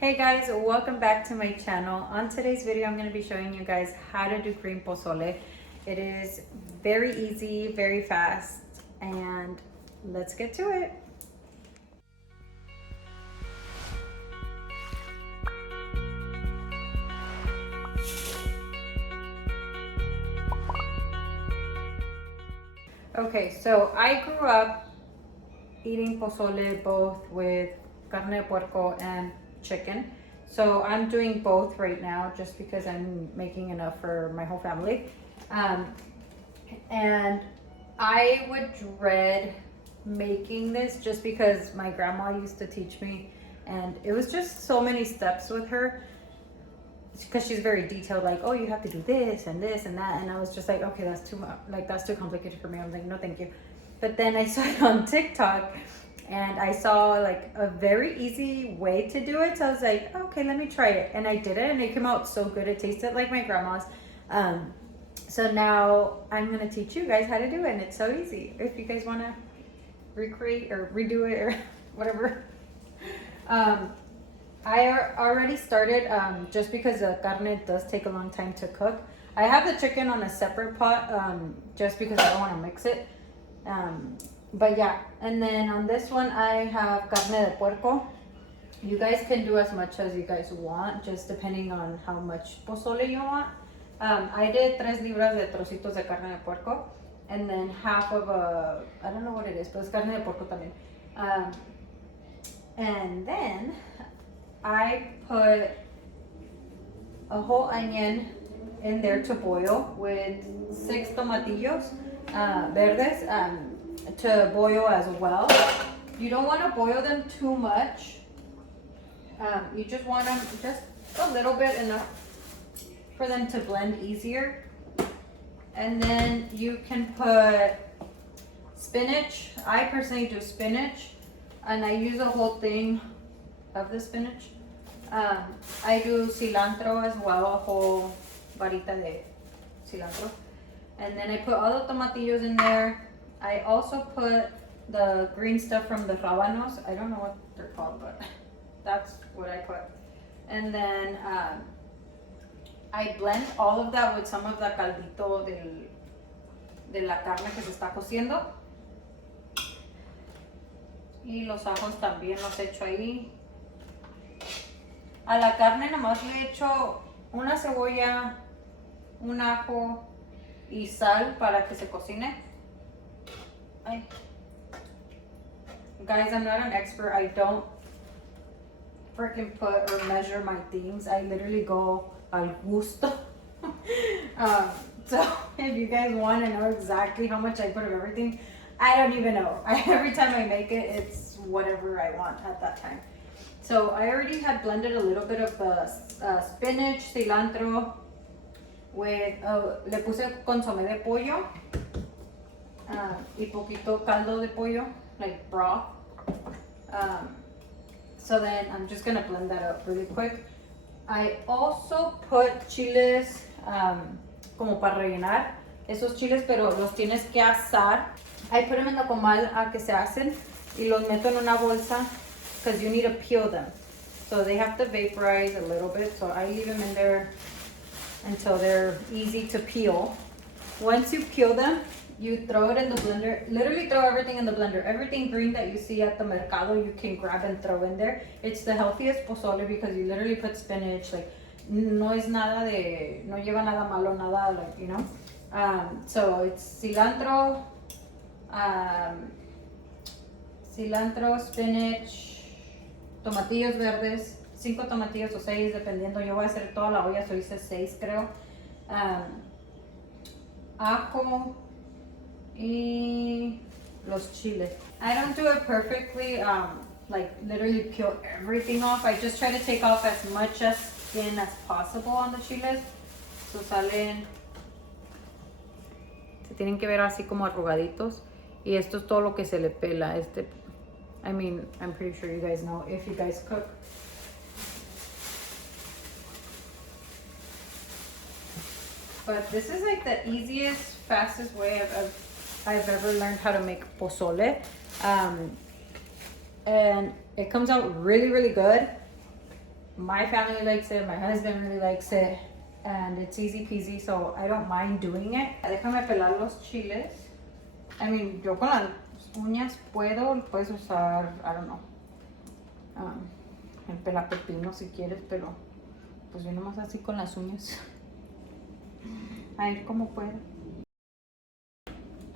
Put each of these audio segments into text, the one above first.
Hey guys, welcome back to my channel. On today's video, I'm going to be showing you guys how to do green pozole. It is very easy, very fast, and let's get to it. Okay, so I grew up eating pozole both with carne de puerco and chicken. So I'm doing both right now just because I'm making enough for my whole family. And I would dread making this just because my grandma used to teach me, and it was just so many steps with her because she's very detailed, like, oh, you have to do this and this and that, and I was just like, okay, that's too much, like that's too complicated for me. I was like, no thank you. But then I saw it on TikTok and I saw like a very easy way to do it, so I was like, okay, let me try it, and I did it and it came out so good. It tasted like my grandma's. So now I'm gonna teach you guys how to do it, and it's so easy if you guys want to recreate or redo it or whatever. I already started just because the carne does take a long time to cook. I have the chicken on a separate pot just because I don't want to mix it. But yeah, and then on this one I have carne de puerco. You guys can do as much as you guys want, just depending on how much pozole you want. I did 3 libras de trocitos de carne de puerco, and then half of a, I don't know what it is, but it's carne de puerco también. And then I put a whole onion in there to boil with 6 tomatillos verdes to boil as well. You don't want to boil them too much. You just want them just a little bit, enough for them to blend easier. And then you can put spinach. I personally do spinach, and I use a whole thing of the spinach. I do cilantro as well, a whole varita de cilantro. And then I put all the tomatillos in there. I also put the green stuff from the rábanos. I don't know what they're called, but that's what I put. And then I blend all of that with some of the caldito de la carne que se está cociendo. Y los ajos también los echo ahí. A la carne nomás le echo una cebolla, un ajo y sal para que se cocine. Ay. Guys, I'm not an expert. I don't freaking put or measure my things. I literally go al gusto. So if you guys want to know exactly how much I put of everything, I don't even know. Every time I make it, it's whatever I want at that time. So I already had blended a little bit of the spinach, cilantro with, le puse consome de pollo y poquito caldo de pollo, like broth. So then I'm just gonna blend that up really quick. I also put chiles como para rellenar esos chiles, pero los tienes que asar. I put them in the comal a que se hacen y los meto en una bolsa because you need to peel them. So they have to vaporize a little bit, so I leave them in there until they're easy to peel. Once you peel them, you throw it in the blender. Literally throw everything in the blender. Everything green that you see at the mercado, you can grab and throw in there. It's the healthiest pozole because you literally put spinach. Like, no es nada de, no lleva nada malo, nada, like, you know. So it's cilantro, spinach, tomatillos verdes, 5 tomatillos o 6, dependiendo. Yo voy a hacer toda la olla, so hice 6 creo. Ajo y los chiles. I don't do it perfectly, like literally peel everything off. I just try to take off as much as skin as possible on the chiles. So salen, se tienen que ver así como arrugaditos. Y esto es todo lo que se le pela. I mean, I'm pretty sure you guys know if you guys cook. But this is like the easiest, fastest way I've ever learned how to make pozole. And it comes out really, really good. my family likes it, my husband really likes it, and it's easy peasy, so I don't mind doing it. Déjame pelar los chiles. I mean, yo con las uñas puedes usar, I don't know, el pelapepino si quieres, pero pues yo nomás así con las uñas. A ver cómo puedo.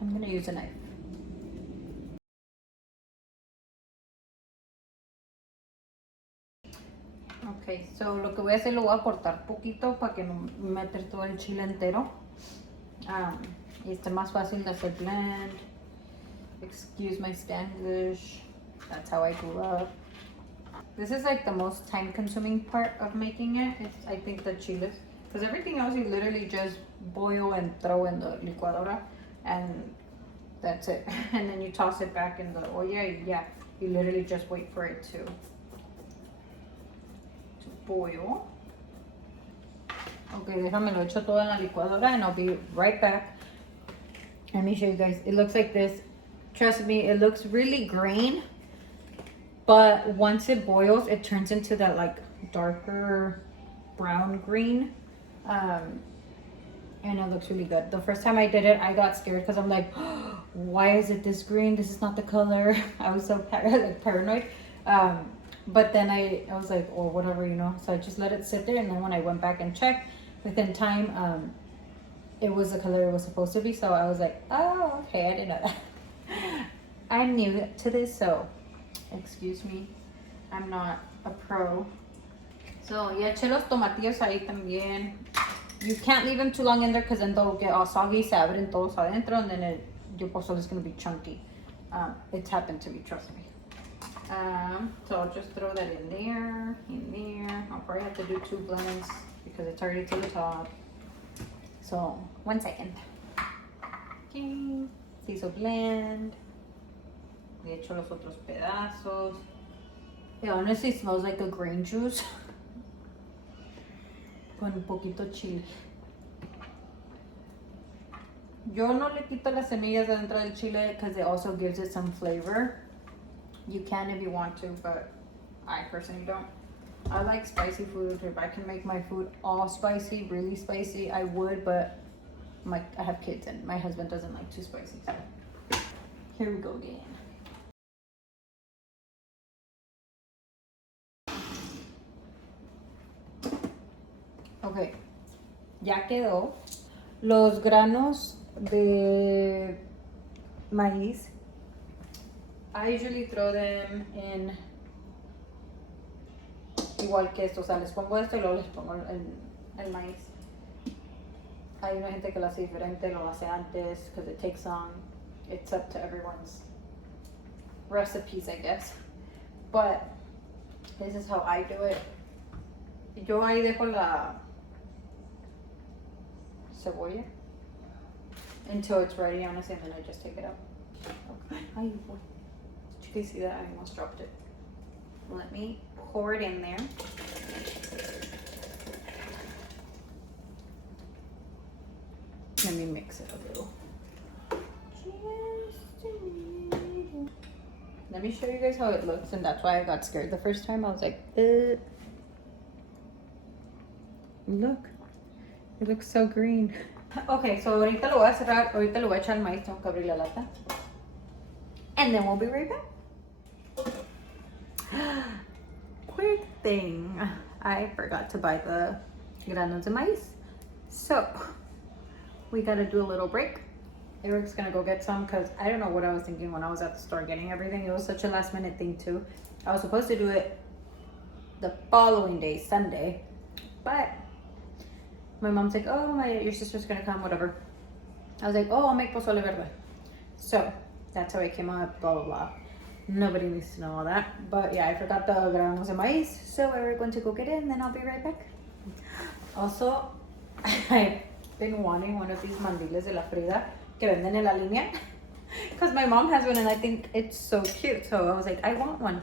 I'm gonna use a knife. Ok, so lo que voy a hacer lo voy a cortar poquito para que no meter todo el chile entero. Y esté más fácil de hacer blend. Excuse my Spanglish. That's how I grew up. This is like the most time consuming part of making it. It's, I think, the chiles. Because everything else you literally just boil and throw in the licuadora. And that's it. And then you toss it back in the olla. Yeah, you literally just wait for it to boil. Okay, déjame lo echo todo en la licuadora and I'll be right back. Let me show you guys. It looks like this. Trust me, it looks really green, but once it boils, it turns into that like darker brown green. And it looks really good. The first time I did it, I got scared because I'm like, oh, why is it this green? This is not the color. I was so paranoid. But then I was like, oh, whatever, you know. So I just let it sit there. And then when I went back and checked, within time, it was the color it was supposed to be. So I was like, oh, okay, I didn't know that. I'm new to this, so excuse me. I'm not a pro. So ya eché los tomatillos ahí también. You can't leave them too long in there because then they'll get all soggy, se abren todos adentro, and then your pozole is going to be chunky. It's happened to me, trust me. So I'll just throw that in there. I'll probably have to do 2 blends because it's already to the top. So 1 second. Okay, se hizo blend. Le echo los otros pedazos. It honestly smells like a green juice con un poquito chile. Yo no le quito las semillas adentro del chile because it also gives it some flavor. You can if you want to, but I personally don't. I like spicy food. If I can make my food all spicy, really spicy, I would, but I have kids and my husband doesn't like too spicy. So here we go again. Okay, ya quedó. Los granos de maíz, I usually throw them in igual que esto, o sea, les pongo esto y luego les pongo el maíz. Hay una gente que lo hace diferente, lo hace antes, because it takes on, it's up to everyone's recipes, I guess. But this is how I do it. Yo ahí dejo la cebolla until it's ready, honestly, and then I just take it out. Okay. Ay, boy. Did you guys see that? I almost dropped it. Let me pour it in there. Let me mix it a little. Let me show you guys how it looks, and that's why I got scared the first time. I was like, Look, it looks so green. Okay, so ahorita lo voy a cerrar, ahorita lo voy a echar el maíz, tengo que abrir la lata. And then we'll be right back. Quick thing, I forgot to buy the granos de maíz. So, we gotta do a little break. Eric's gonna go get some because I don't know what I was thinking when I was at the store getting everything. It was such a last minute thing too. I was supposed to do it the following day, Sunday, but my mom's like, oh, your sister's gonna come, whatever. I was like, oh, I'll make pozole verde. So that's how it came up, blah, blah, blah. Nobody needs to know all that. But yeah, I forgot the granos de maíz. So we're going to go get it and then I'll be right back. Also, I've been wanting one of these mandiles de la Frida que venden en la línea. Because my mom has one and I think it's so cute. So I was like, I want one.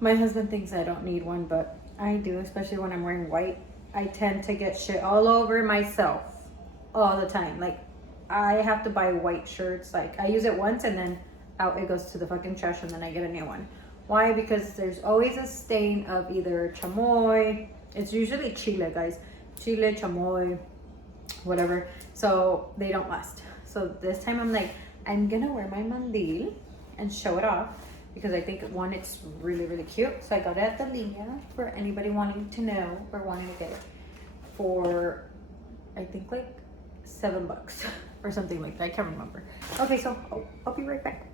My husband thinks I don't need one, but I do, especially when I'm wearing white. I tend to get shit all over myself all the time. Like, I have to buy white shirts. Like, I use it once and then out it goes to the fucking trash and then I get a new one. Why? Because there's always a stain of either chamoy. It's usually chile, guys. Chile, chamoy, whatever. So they don't last. So this time I'm like, I'm gonna wear my mandil and show it off because I think one, it's really, really cute. So I got it at the Linea for anybody wanting to know or wanting to get it for, I think like $7 or something like that. I can't remember. Okay, so I'll be right back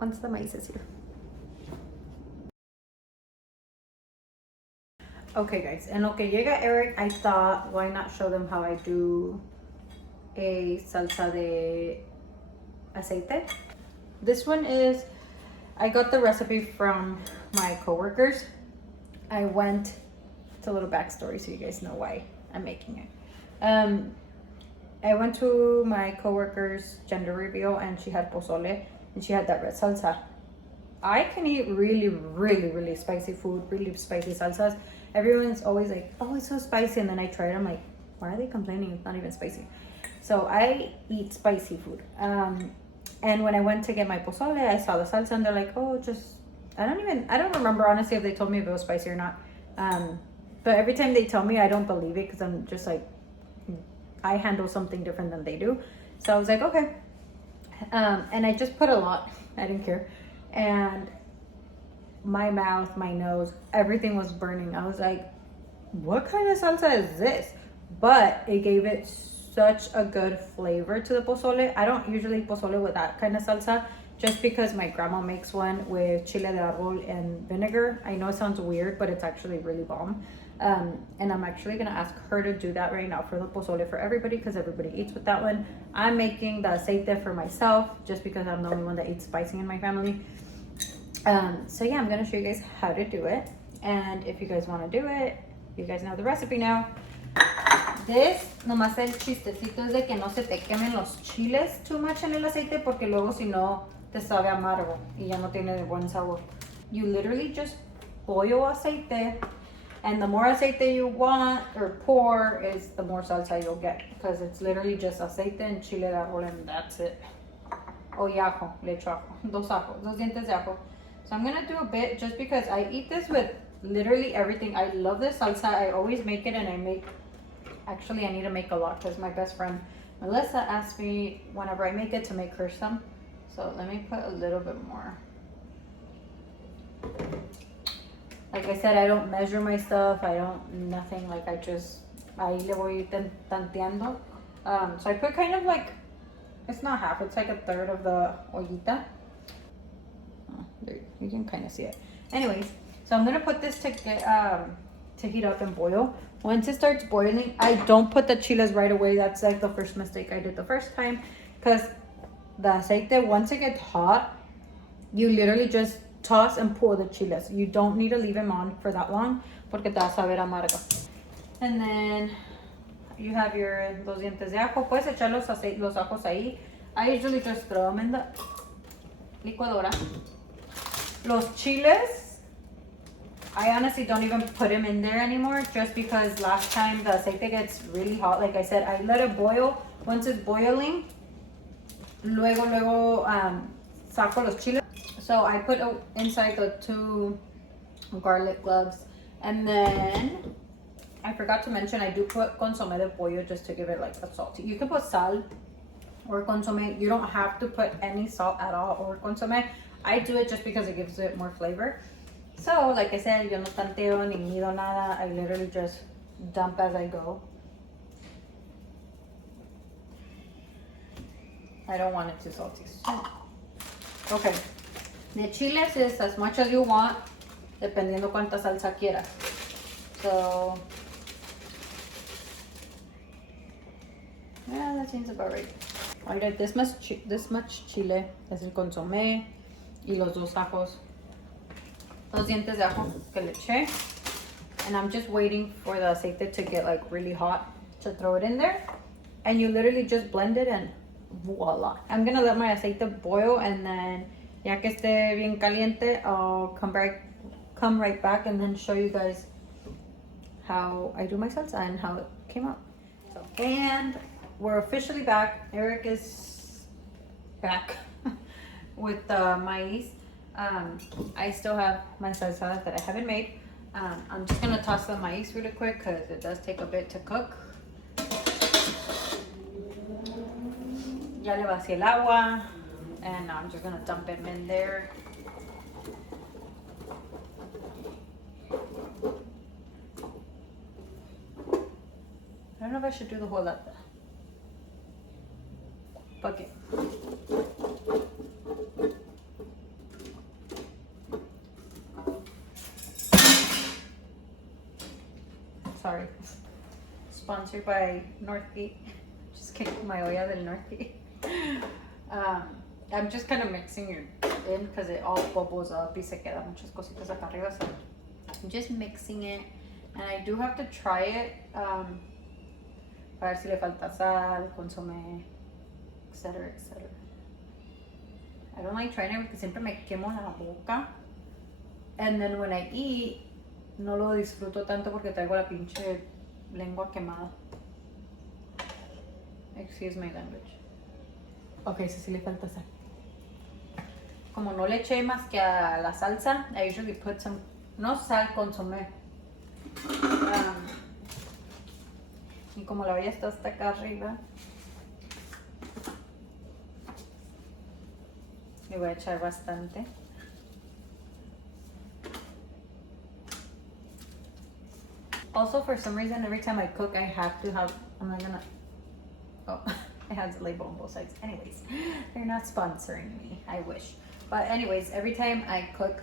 once the Maiz is here. Okay guys, en lo que llega Eric, I thought, why not show them how I do a salsa de aceite. This one is, I got the recipe from my coworkers. I went, it's a little backstory so you guys know why I'm making it. I went to my coworker's gender reveal and she had pozole and she had that red salsa. I can eat really, really, really spicy food, really spicy salsas. Everyone's always like, oh, it's so spicy. And then I try it, I'm like, why are they complaining? It's not even spicy. So I eat spicy food. And when I went to get my pozole, I saw the salsa and they're like, oh, just, I don't remember honestly if they told me if it was spicy or not. But every time they tell me, I don't believe it because I'm just like, I handle something different than they do. So I was like, okay. And I just put a lot, I didn't care. And my mouth, my nose, everything was burning. I was like, what kind of salsa is this? But it gave it such a good flavor to the pozole. I don't usually eat pozole with that kind of salsa just because my grandma makes one with chile de árbol and vinegar. I know it sounds weird, but it's actually really bomb. And I'm actually gonna ask her to do that right now for the pozole for everybody because everybody eats with that one. I'm making the aceite for myself just because I'm the only one that eats spicy in my family. So yeah, I'm gonna show you guys how to do it. And if you guys wanna do it, you guys know the recipe now. This, nomás el chistecito es de que no se te quemen los chiles too much en el aceite porque luego si no te sabe amargo y ya no tiene buen sabor. You literally just boil aceite and the more aceite you want or pour is the more salsa you'll get because it's literally just aceite and chile de árbol and that's it. Oh, y ajo, le echo ajo, dos dientes de ajo. So I'm gonna do a bit just because I eat this with literally everything. I love this salsa. I always make it and actually I need to make a lot because my best friend Melissa asked me whenever I make it to make her some. So let me put a little bit more. Like I said, I don't measure my stuff. I don't, nothing. Like I ahí le voy tanteando. So I put kind of like, it's not half, it's like a third of the ollita. Oh, there, you can kind of see it. Anyways, so I'm gonna put this to heat up and boil. Once it starts boiling, I don't put the chiles right away. That's like the first mistake I did the first time. Because the aceite, once it gets hot, you literally just toss and pour the chiles. You don't need to leave them on for that long porque te va a saber amargo. And then you have your dos dientes de ajo. Puedes echar los ajos ahí. I usually just throw them in the licuadora. Los chiles, I honestly don't even put them in there anymore just because last time the aceite gets really hot. Like I said, I let it boil. Once it's boiling, luego saco los chiles. So I put inside the 2 garlic cloves. And then I forgot to mention, I do put Consome de Pollo just to give it like a salty. You can put sal or Consome. You don't have to put any salt at all or Consome. I do it just because it gives it more flavor. So, like I said, yo no tanteo ni mido nada. I literally just dump as I go. I don't want it too salty. Okay. The chiles is as much as you want, dependiendo cuánta salsa quieras. So, yeah, that seems about right. Alright, this much chile es el consomé y los dos ajos. Dos dientes de ajo que le eché. And I'm just waiting for the aceite to get like really hot to throw it in there. And you literally just blend it and voila. I'm gonna let my aceite boil and then ya que esté bien caliente, I'll come right back and then show you guys how I do my salsa and how it came out. So, and we're officially back. Eric is back with the Maiz. I still have my salsa that I haven't made. I'm just gonna toss the maiz really quick because it does take a bit to cook. Ya le vacié el agua, and I'm just gonna dump him in there. I don't know if I should do the whole bucket. Sorry. Sponsored by Northgate. Just kidding, my olla del Northgate. I'm just kind of mixing it in because it all bubbles up y se queda muchas cositas acá arriba. So I'm just mixing it, and I do have to try it. Para ver si le falta sal, consome, etc, etc. I don't like trying it porque siempre me quemo la boca. And then when I eat, no lo disfruto tanto porque traigo la pinche lengua quemada. Excuse my language. Ok, so sí le falta sal. Como no le eché más que a la salsa, I usually put some, no sal, consomé. Y como la olla está hasta acá arriba, le voy a echar bastante. Also, for some reason, every time I cook, I have to have, I'm not gonna, oh, it has a label on both sides. Anyways, they're not sponsoring me, I wish. But anyways, every time I cook,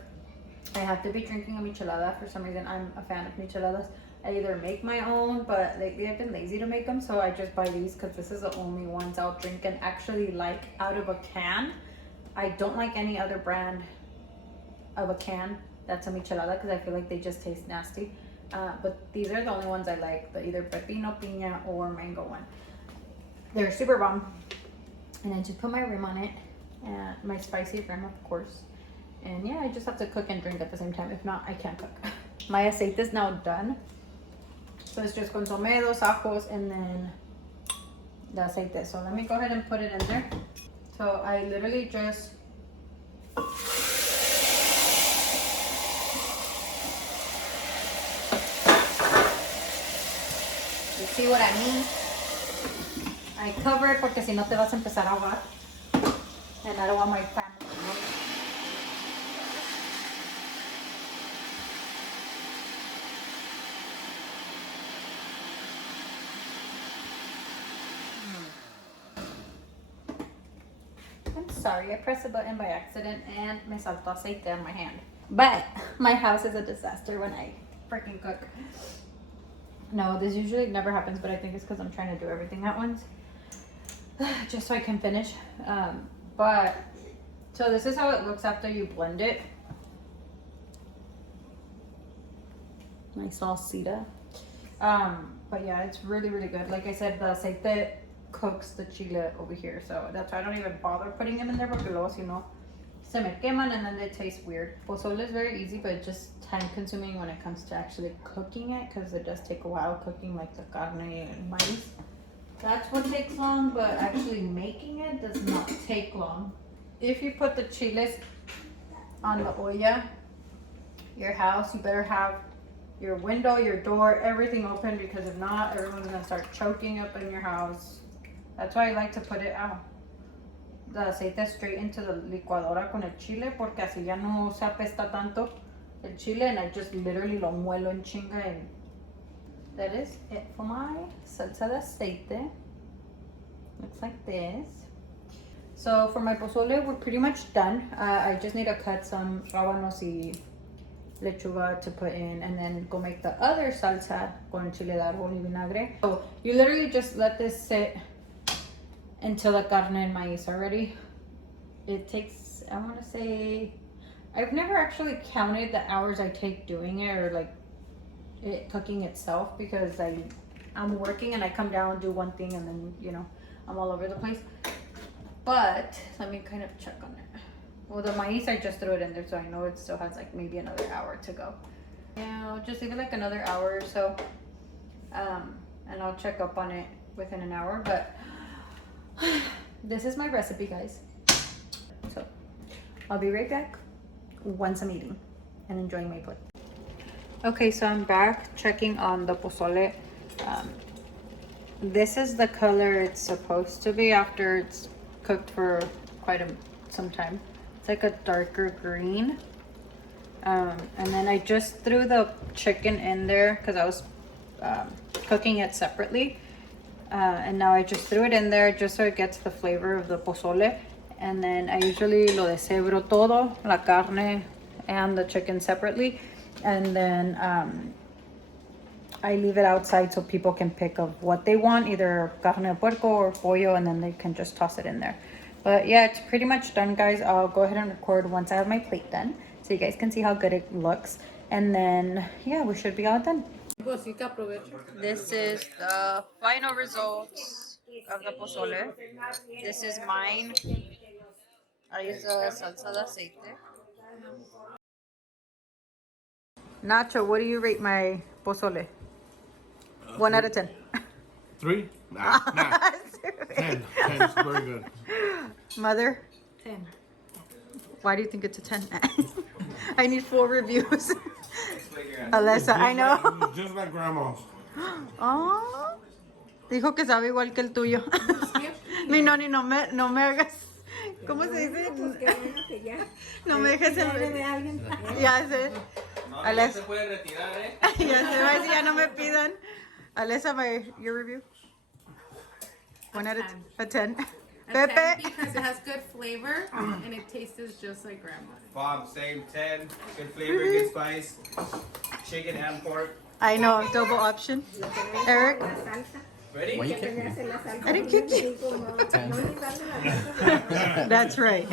I have to be drinking a michelada. For some reason, I'm a fan of micheladas. I either make my own, but lately I've been lazy to make them, so I just buy these because this is the only ones I'll drink and actually like out of a can. I don't like any other brand of a can that's a michelada because I feel like they just taste nasty. But these are the only ones I like, the either pepino, piña, or mango one. They're super bomb. And I just put my rim on it, and my spicy rim, of course. And yeah, I just have to cook and drink at the same time. If not, I can't cook. My aceite is now done. So it's just consome, dos ajos, and then the aceite. So let me go ahead and put it in there. So I literally just you see what I mean? I cover it porque si no te vas a empezar a ahogar. And I don't want my family to know. I'm sorry, I pressed the button by accident and me saltó aceite on my hand. But my house is a disaster when I freaking cook. No, this usually never happens, but I think it's because I'm trying to do everything at once. Just so I can finish. But, so this is how it looks after you blend it. My salsita. But yeah, it's really, really good. Like I said, the aceite cooks the chile over here. So that's why I don't even bother putting them in there porque luego si no se me queman and then they taste weird. Pozole is very easy, but just time consuming when it comes to actually cooking it because it does take a while cooking like the carne and maiz. That's what takes long, but actually making it does not take long. If you put the chiles on the olla, your house, you better have your window, your door, everything open because if not, everyone's gonna start choking up in your house. That's why I like to put it out. The aceite straight into the licuadora con el chile porque así ya no se apesta tanto el chile, and I just literally lo muelo en chinga. And that is it for my salsa de aceite. Looks like this. So for my pozole, we're pretty much done. I just need to cut some rábanos y lechuga to put in and then go make the other salsa con chile de árbol y vinagre. So you literally just let this sit until the carne and maiz are ready. It takes, I want to say, I've never actually counted the hours I take doing it or like it cooking itself because I'm working and I come down, do one thing, and then, you know, I'm all over the place. But let me kind of check on it. Well, the maiz, I just threw it in there, so I know it still has like maybe another hour to go. Yeah, I'll just leave it like another hour or so. And I'll check up on it within an hour. But this is my recipe, guys. So I'll be right back once I'm eating and enjoying my plate. Okay, so I'm back checking on the pozole. This is the color it's supposed to be after it's cooked for some time. It's like a darker green. And then I just threw the chicken in there because I was cooking it separately. And now I just threw it in there just so it gets the flavor of the pozole. And then I usually lo deshebro todo, la carne and the chicken separately. And then I leave it outside so people can pick up what they want, either carne de puerco or pollo, and then they can just toss it in there. But yeah, it's pretty much done, guys. I'll go ahead and record once I have my plate done so you guys can see how good it looks. And then, yeah, we should be all done. This is the final results of the pozole. This is mine. I use a salsa de aceite. Nacho, what do you rate my pozole? 1 out of 10. 3? Nah. 10. 10 is very good. Mother? 10. Why do you think it's a 10? I need 4 reviews. Alessa, I know. Just like grandma's. Oh, dijo que sabe igual que el tuyo. Mi noni, no me hagas. ¿Cómo se dice? No me dejes el. Ya sé. No, se puede retirar, ¿eh? Ya se va, ya no me pidan. Alessa, your review? 1 out of 10. Pepe? Because it has good flavor and it tastes just like grandma. Bob, same 10. Good flavor, good spice. Chicken and pork. I know, double option. Eric? Ready? I didn't kick you. That's right.